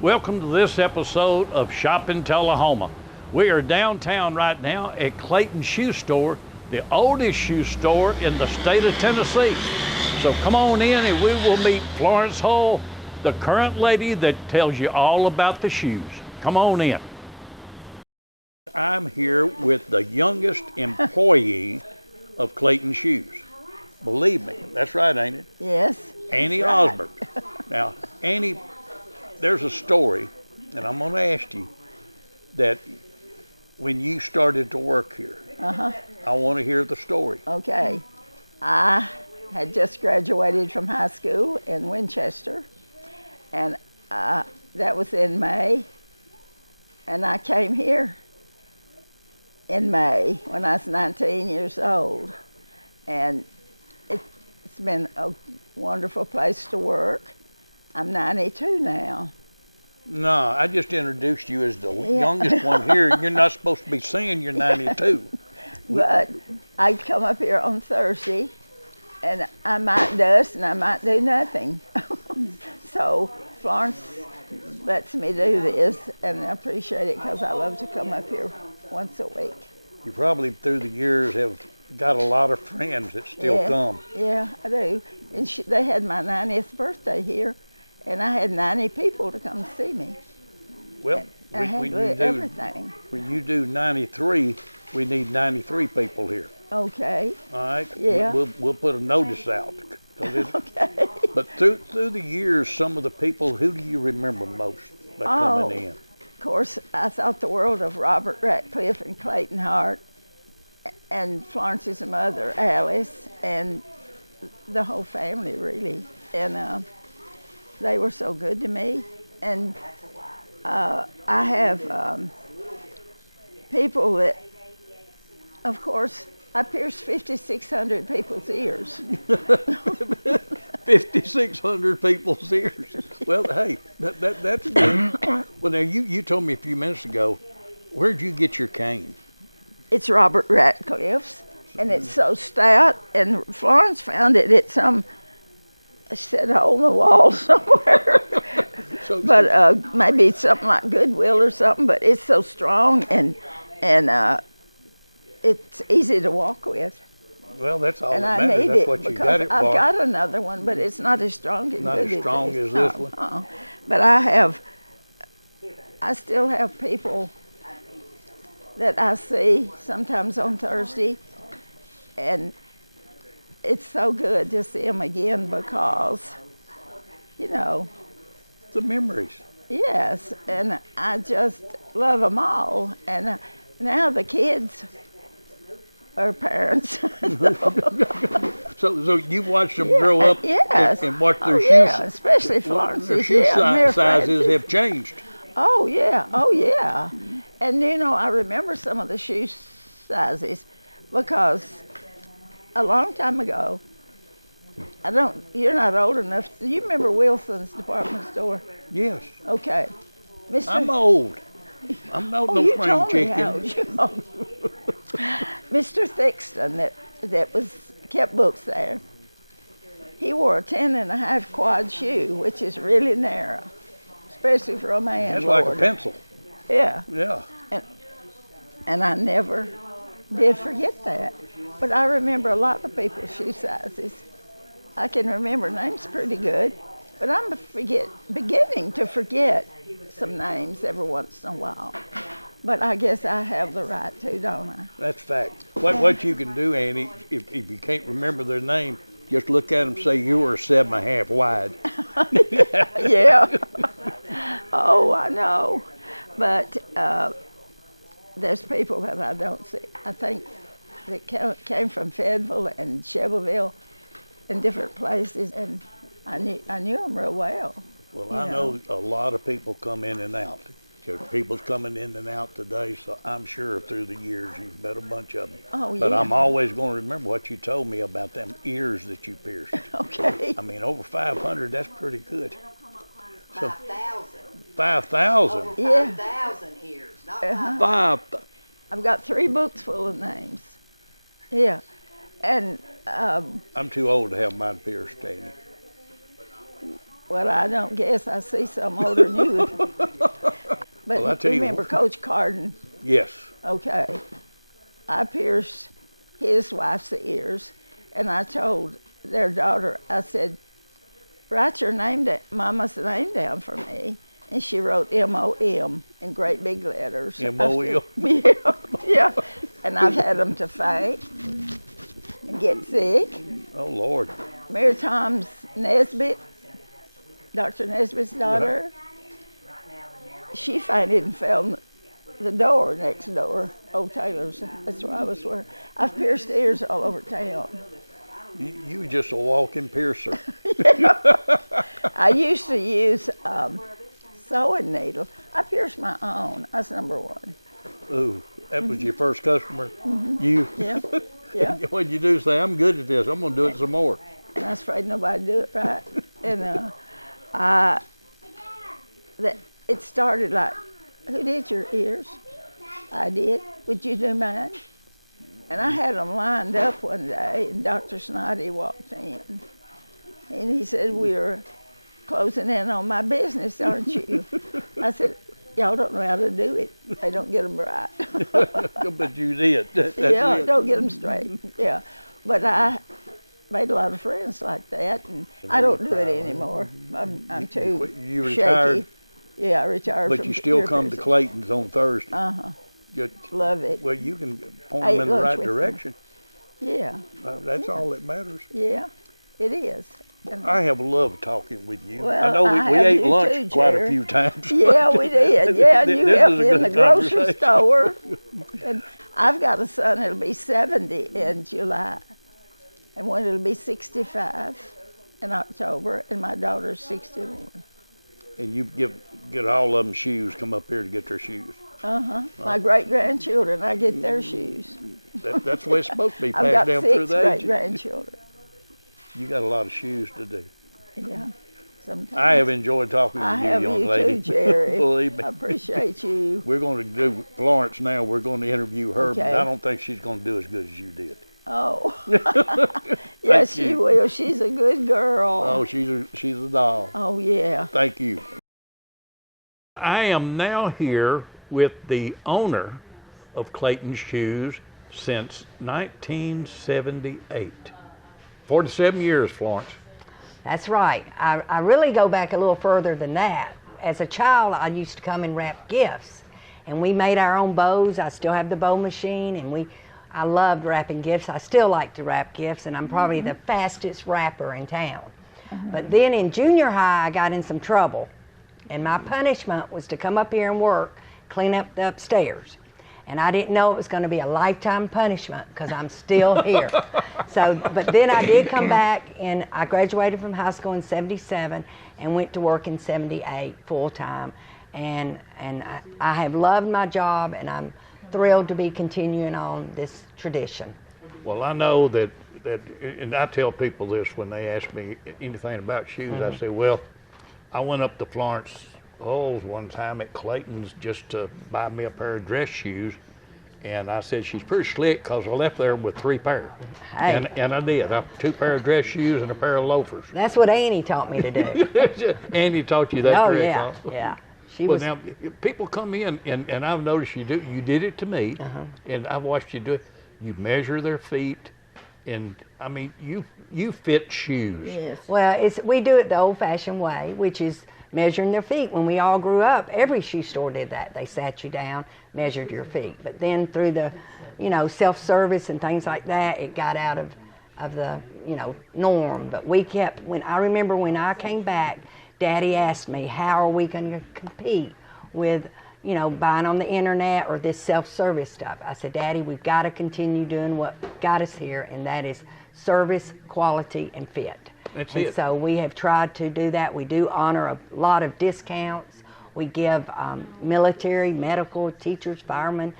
Welcome to this episode of Shopping Tullahoma. We are downtown right now at Clayton's Shoe Store, the oldest shoe store in the state of Tennessee. So come on in and we will meet Florence Hull, the current lady that tells you all about the shoes. Come on in. I'm here with the youngest employee of Clayton Shoes. Believe me, that's right, ain't it? Yes. Annie right. Osborne. Now, Annie, there's a story, and I'm going to ask you that when you started to work here, I want to hear the story. Okay. I had just graduated from high school in Winchester, and that was in May, and I came here in May when I was 19 years old, and it's been a wonderful place to work. I'm 92 now. No, I just introduced you as the youngest one here. You're not supposed to be saying you're 92. But I come up here on Thursday, and I might dust and I might do nothing. So Florence lets me do this, and I appreciate it because I love to come up here once a week. You probably through the years have got a lot of friends that still come. Yeah, I do. And they had my 90th birthday here, and I had 90 people to come see me. Well, everything. When you do 93, we need 93 people here. Okay. All right. Yeah. We'll put a notice out. Okay. But through the years, some of the people, who do you remember most by coming in? Of course, I thought the world of Robert Ratcliffe and Clayton Hart, and Florence's mother, Alice, and the whole family, really. And they were so good to me. And I have people that, of course, I pierced 5,600 people's ears. 5,600 people's ears. Well, hey, that's good. Well, now, you told me a few minutes ago, where'd you get your cane? It's Robert Ratcliffe's, and it's so stout, and Florence found it at some set hole in the wall somewhere. But maybe it's something like Goodwill or something, but it's so strong, and it's easy to walk with. Well, that's all and that I matters. need That's it what you because got it for. I've got another one, but it's not as strong as Not as strong as this one. But I still have people that I see sometimes on Thursday, and it's so good to see them again because, The memories. Yes, and I just love them all. And now the kids are parents. So you watched them grow up and watch their shoes. Yeah, especially Florence. Their shoe sizes have changed. Oh, yeah. And, I remember some of the shoe sizes because a long time ago, you're not old enough. Do you remember Wilson's department store? Yes. Okay. I'm old. I'm not no spring chicken. Mr. Thixton that kept books there, he wore a 10.5 quad shoe, which is really narrow, especially for a man. That's like a pencil. Yeah. Yeah. And I never did forget that. But I remember a lot of people's shoe sizes. I can remember names pretty good, but I'm beginning to forget some names every once in a while. But I guess I have the right to, don't I? That's fact. What you can do, Annie, if you can't remember their name, just look at them and say you were 7.5 wide. Yeah. Oh, I know. But there's people that I don't see. I think that came from Fayetteville and Shelbyville and different places, and I knew them real well. Well, I know a lot of people come in and out. People's coming in and out today, so I'm sure through the years you've met a bunch of them. Oh, yeah. But I'm always going to remember what you told me about them ears that you pierced. Okay. I mean, over 500, that's pretty good. 5,000. 5,000? Yeah. 5,000 ears, not 5,000. I've got 3 books full of names. Yeah. And I'm too old to have mine pierced, Annie. Well, I don't guess. I see some older than you. But Well, I tell you remember what. Coach Carden? Yes. Okay. I pierced his wife's ears, and I told their daughter, I said, write your name down, Mama's name down for me. And she wrote M-O-M in great big letters. M-O-M? Yeah, yeah. And I've had them to faint and get sick. Oh, Lord. Mary Tom's Nesbitt, Dr. Nesbitt's daughter, she fainted and fell in the door next door, Old Taylor's. That's where I was where. I've pierced ears all over town. You just a walking piercer. I used to use sewing needle. I pierced my own. That's number one. Ooh, that was your first customer? You? Yeah, yeah. What'd you do? Say, I'm good at this. I'm going to do it some more. And I was afraid nobody would do it right. And it started like, who did your ears? I did. Would you do mine? And I had them lined up one day, and Dr. Snoddy walked in. And he said, we're closing in on my business, aren't you? I said, y'all don't know how to do it. They don't get them right. But you did. That's Yeah, it. don't get them straight. Yeah. But I made a lot of friends like that, and I don't do it anymore. I'm too You retired? shaky. Yeah, I retired. But from you still ear come to piercing. Clayton's on Thursday. Uh-huh. Good. Love it. Well, you can point I them ate in the lunch right with them. direction. Yeah, That's all that matters. yeah, it is. And I have loved talking with you. Well, I know I we have ate you lunch too, quite a Jerry. few times. yeah, we did. Yeah, and you This helped is a me in the good grocery conversation. store. And I've got a son that'll be 70 in July, and one that'll be 65 in October, and my daughter's 61. And you get all of them shoes, come up here to get their shoes. My great-grandchildren, I get their shoes. That's the way it's supposed to be, I've passed got down through 6 the ages. great-grandchildren. You got a lot of shoes to do. Yeah, sometimes. I have enjoyed talking I with you, have young you lady. too, Jerry. Believe me. I appreciate you. We're going to do Florence now. We're going to interview her, but Okay. I don't think she's going to do as good as you did. Oh, yes, she you. will. She's a good girl. Oh, she's a doll. Oh, yeah. Thank you. I am now here with the owner of Clayton's Shoes since 1978. 47 years, Florence. That's right. I really go back a little further than that. As a child, I used to come and wrap gifts, and we made our own bows. I still have the bow machine, and I loved wrapping gifts. I still like to wrap gifts, and I'm probably the fastest wrapper in town. But then in junior high, I got in some trouble, and my punishment was to come up here and work, clean up the upstairs. And I didn't know it was going to be a lifetime punishment because I'm still here. But then I did come back, and I graduated from high school in '77 and went to work in '78 full time. And I have loved my job, and I'm thrilled to be continuing on this tradition. Well, I know that, and I tell people this when they ask me anything about shoes. I say, well, I went up to Florence Holes one time at Clayton's just to buy me a pair of dress shoes, and I said, she's pretty slick because I left there with 3 pairs. Hey. And I did. 2 pair of dress shoes and a pair of loafers. That's what Annie taught me to do. Andy taught you that Oh, trick, yeah, huh? yeah. She Well, was. now, people come in, and I've noticed you did it to me, and I've watched you do it. You measure their feet, and I mean, you fit shoes. Yes. Well, we do it the old-fashioned way, which is measuring their feet. When we all grew up, every shoe store did that. They sat you down, measured your feet. But then through the, self-service and things like that, it got out of the, norm. But I remember when I came back, Daddy asked me, how are we going to compete with, buying on the internet or this self-service stuff? I said, Daddy, we've got to continue doing what got us here, and that is service, quality, and fit. That's and it. So we have tried to do that. We do honor a lot of discounts. We give military, medical, teachers, firemen.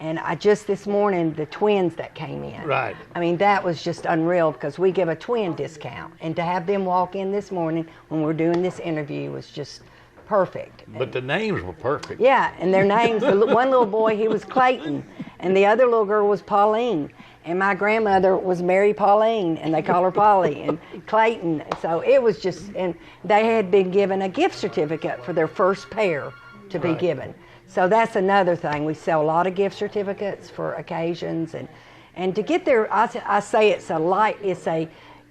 And this morning, the twins that came in. Right. I mean, that was just unreal because we give a twin discount. And to have them walk in this morning when we're doing this interview was just perfect. But the names were perfect. Yeah, and their names, one little boy, he was Clayton, And the other little girl was Pauline. And my grandmother was Mary Pauline, and they call her Polly, and Clayton. So it was just, and they had been given a gift certificate for their first pair to be given. So that's another thing. We sell a lot of gift certificates for occasions, and to get there, I say it's a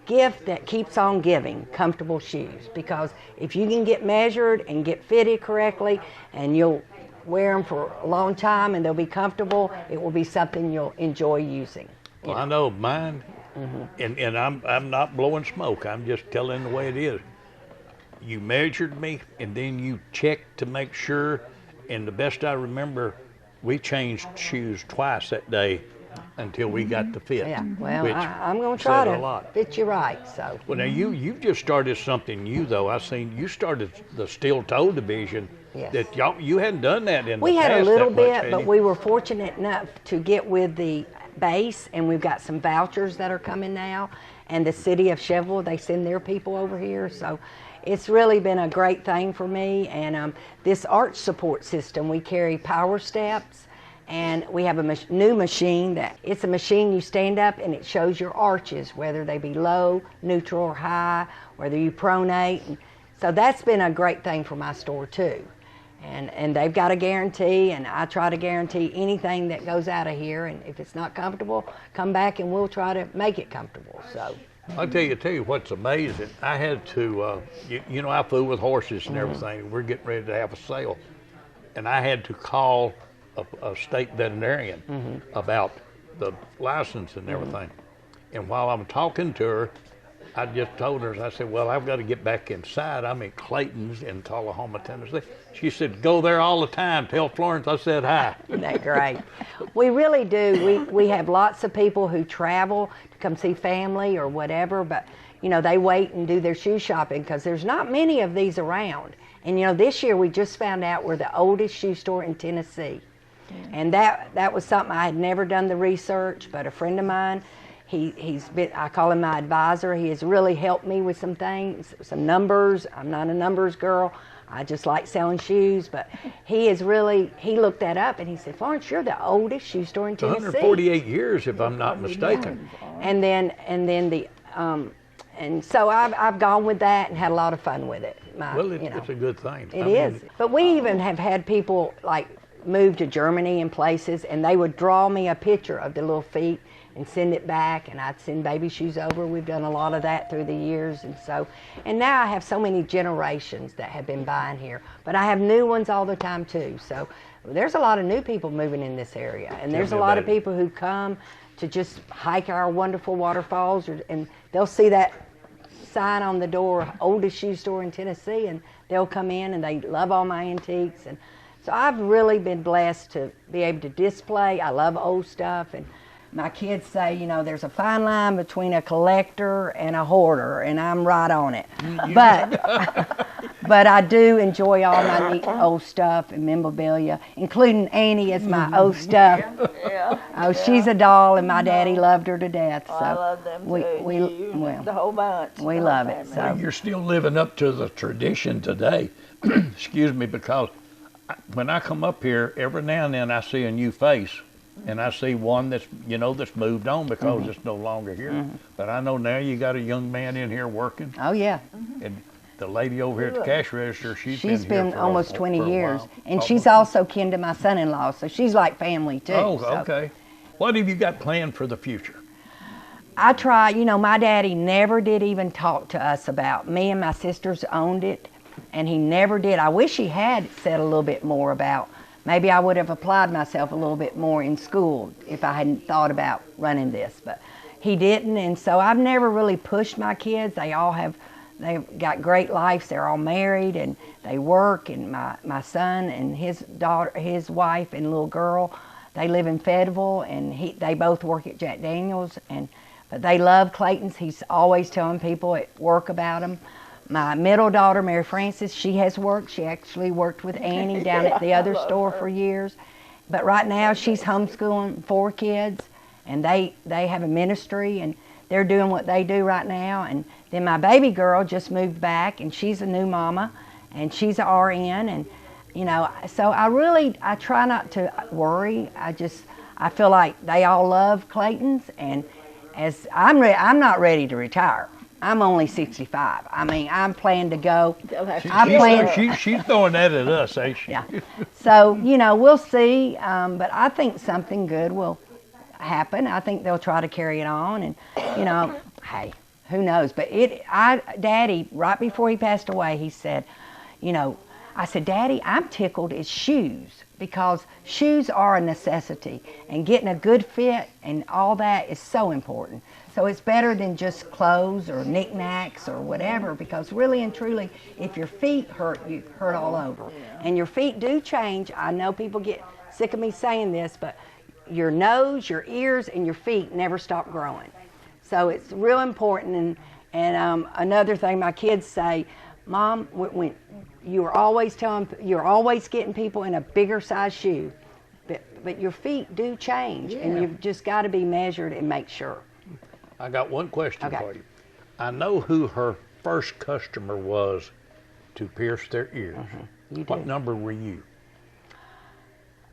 gift that keeps on giving, comfortable shoes. Because if you can get measured and get fitted correctly, and you'll wear them for a long time and they'll be comfortable, it will be something you'll enjoy using. Well, I know mine, and I'm not blowing smoke. I'm just telling the way it is. You measured me, and then you checked to make sure. And the best I remember, we changed shoes twice that day until we got the fit. Yeah, well, I'm going to try to fit you right. So. Well, now you've just started something new, though. I seen you started the steel toe division. Yes. That you hadn't done that in the past. We had a little bit, much, but we were fortunate enough to get with the base, and we've got some vouchers that are coming now. And the city of Chevrolet, they send their people over here. So it's really been a great thing for me. And this arch support system, we carry power steps, and we have a new machine it's a machine you stand up and it shows your arches, whether they be low, neutral, or high, whether you pronate. And so that's been a great thing for my store too. And they've got a guarantee, and I try to guarantee anything that goes out of here. And if it's not comfortable, come back and we'll try to make it comfortable. So I'll tell you what's amazing. I had to, you know, I fool with horses and everything. We're getting ready to have a sale, and I had to call a state veterinarian about the license and everything. And while I'm talking to her, I just told her, I said, well, I've got to get back inside. I'm in Claytons in Tullahoma, Tennessee. She said, go there all the time. Tell Florence I said hi. Isn't that great? We really do. We have lots of people who travel to come see family or whatever, but, you know, they wait and do their shoe shopping because there's not many of these around. And, you know, this year we just found out we're the oldest shoe store in Tennessee. And that was something I had never done the research, but a friend of mine, he's been, I call him my advisor. He has really helped me with some things, some numbers. I'm not a numbers girl. I just like selling shoes, but he looked that up and he said, Florence, you're the oldest shoe store in Tennessee. 148 years, if I'm not mistaken. And so I've gone with that and had a lot of fun with it. It's a good thing. It is. But we even have had people like move to Germany and places, and they would draw me a picture of the little feet and send it back, and I'd send baby shoes over. We've done a lot of that through the years, and now I have so many generations that have been buying here, but I have new ones all the time too. So there's a lot of new people moving in this area, and there's a lot of people who come to just hike our wonderful waterfalls, and they'll see that sign on the door, oldest shoe store in Tennessee, and they'll come in and they love all my antiques. And so I've really been blessed to be able to display. I love old stuff, and my kids say, you know, there's a fine line between a collector and a hoarder, and I'm right on it. But I do enjoy all my neat old stuff and memorabilia, including Annie is my old stuff. She's a doll, and my daddy loved her to death. So I love them too. The whole bunch. We love it. So you're still living up to the tradition today. Excuse me, because when I come up here, every now and then I see a new face. And I see one that's moved on because it's no longer here. But I know now you got a young man in here working. Oh, yeah. And the lady over here at the cash register, she's been here almost 20 years. While. And she's also kin to my son-in-law, so she's like family too. Oh, okay. What have you got planned for the future? I try, my daddy never did even talk to us about, me and my sisters owned it, and he never did. I wish he had said a little bit more about, maybe I would have applied myself a little bit more in school if I hadn't thought about running this, but he didn't, and so I've never really pushed my kids. They've got great lives. They're all married and they work, and my son and his daughter, his wife and little girl, they live in Fayetteville, and they both work at Jack Daniels, but they love Claytons. He's always telling people at work about them. My middle daughter, Mary Frances, she has worked. She actually worked with Annie down at the other store for years. But right now she's homeschooling 4 kids, and they have a ministry, and they're doing what they do right now. And then my baby girl just moved back, and she's a new mama, and she's an RN. And, so I try not to worry. I feel like they all love Claytons, and as I'm not ready to retire. I'm only 65. I mean, I'm planning to go. She's throwing that at us, ain't she? Yeah. So, you know, we'll see. But I think something good will happen. I think they'll try to carry it on. And, you know, hey, who knows? But Daddy, right before he passed away, he said, you know, I said, Daddy, I'm tickled at shoes, because shoes are a necessity. And getting a good fit and all that is so important. So it's better than just clothes or knickknacks or whatever, because really and truly, if your feet hurt, you hurt all over. And your feet do change. I know people get sick of me saying this, but your nose, your ears, and your feet never stop growing. So it's real important. And another thing my kids say, Mom, when you're always getting people in a bigger size shoe, but your feet do change, and you've just got to be measured and make sure. I got one question for you. I know who her first customer was to pierce their ears. What number were you?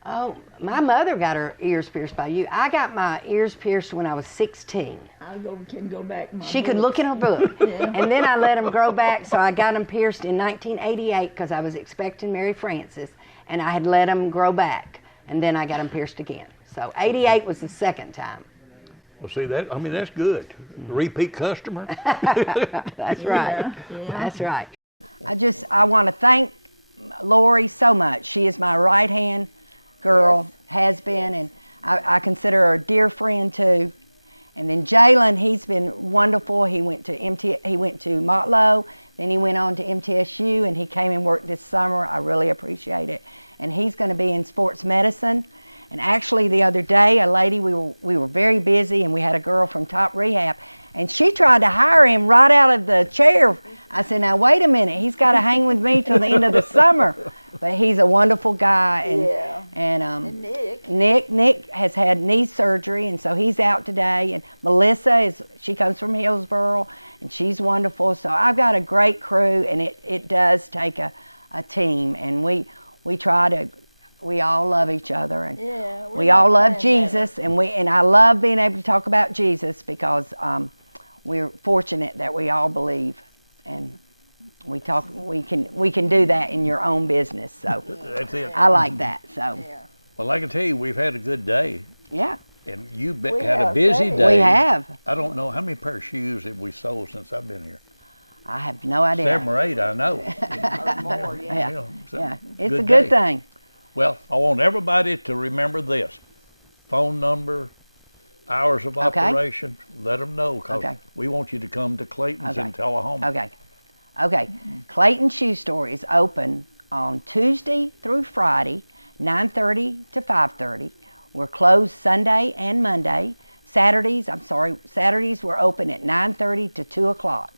Oh, my mother got her ears pierced by you. I got my ears pierced when I was 16. Can go back. She could look in her book. And then I let them grow back, so I got them pierced in 1988 because I was expecting Mary Frances, and I had let them grow back, and then I got them pierced again. So 88 was the second time. Well, see, that's good. Repeat customer. That's right. That's right. I want to thank Lori so much. She is my right-hand girl, has been, and I consider her a dear friend too. And then Jalen, he's been wonderful. He went to Motlow, then he went on to MTSU, and he came and worked this summer. I really appreciate it. And he's going to be in sports medicine. And actually the other day, a lady, we were very busy, and we had a girl from Top Rehab, and she tried to hire him right out of the chair. I said, now wait a minute, he's got to hang with me till the end of the summer. But he's a wonderful guy. And Nick has had knee surgery, and so he's out today. And Melissa, she comes from Hillsboro, and she's wonderful. So I've got a great crew, and it does take a team, and we try to. We all love each other, and we all love Jesus, and I love being able to talk about Jesus, because we're fortunate that we all believe, and we can do that in your own business. So that's it. I like that. So well, I can tell you, we've had a good day. Yeah. And you've had a busy day. We have. I don't know how many pair of shoes have we sold since I've been here. I have no idea. 7 or 8, I know. Or more, It's a good thing. Well, I want everybody to remember this. Phone number, hours of operation, let them know, because we want you to come to Clayton's in Tullahoma. Okay. Clayton Shoe Store is open on Tuesday through Friday, 9:30 to 5:30. We're closed Sunday and Monday. Saturdays we're open at 9:30 to 2 o'clock.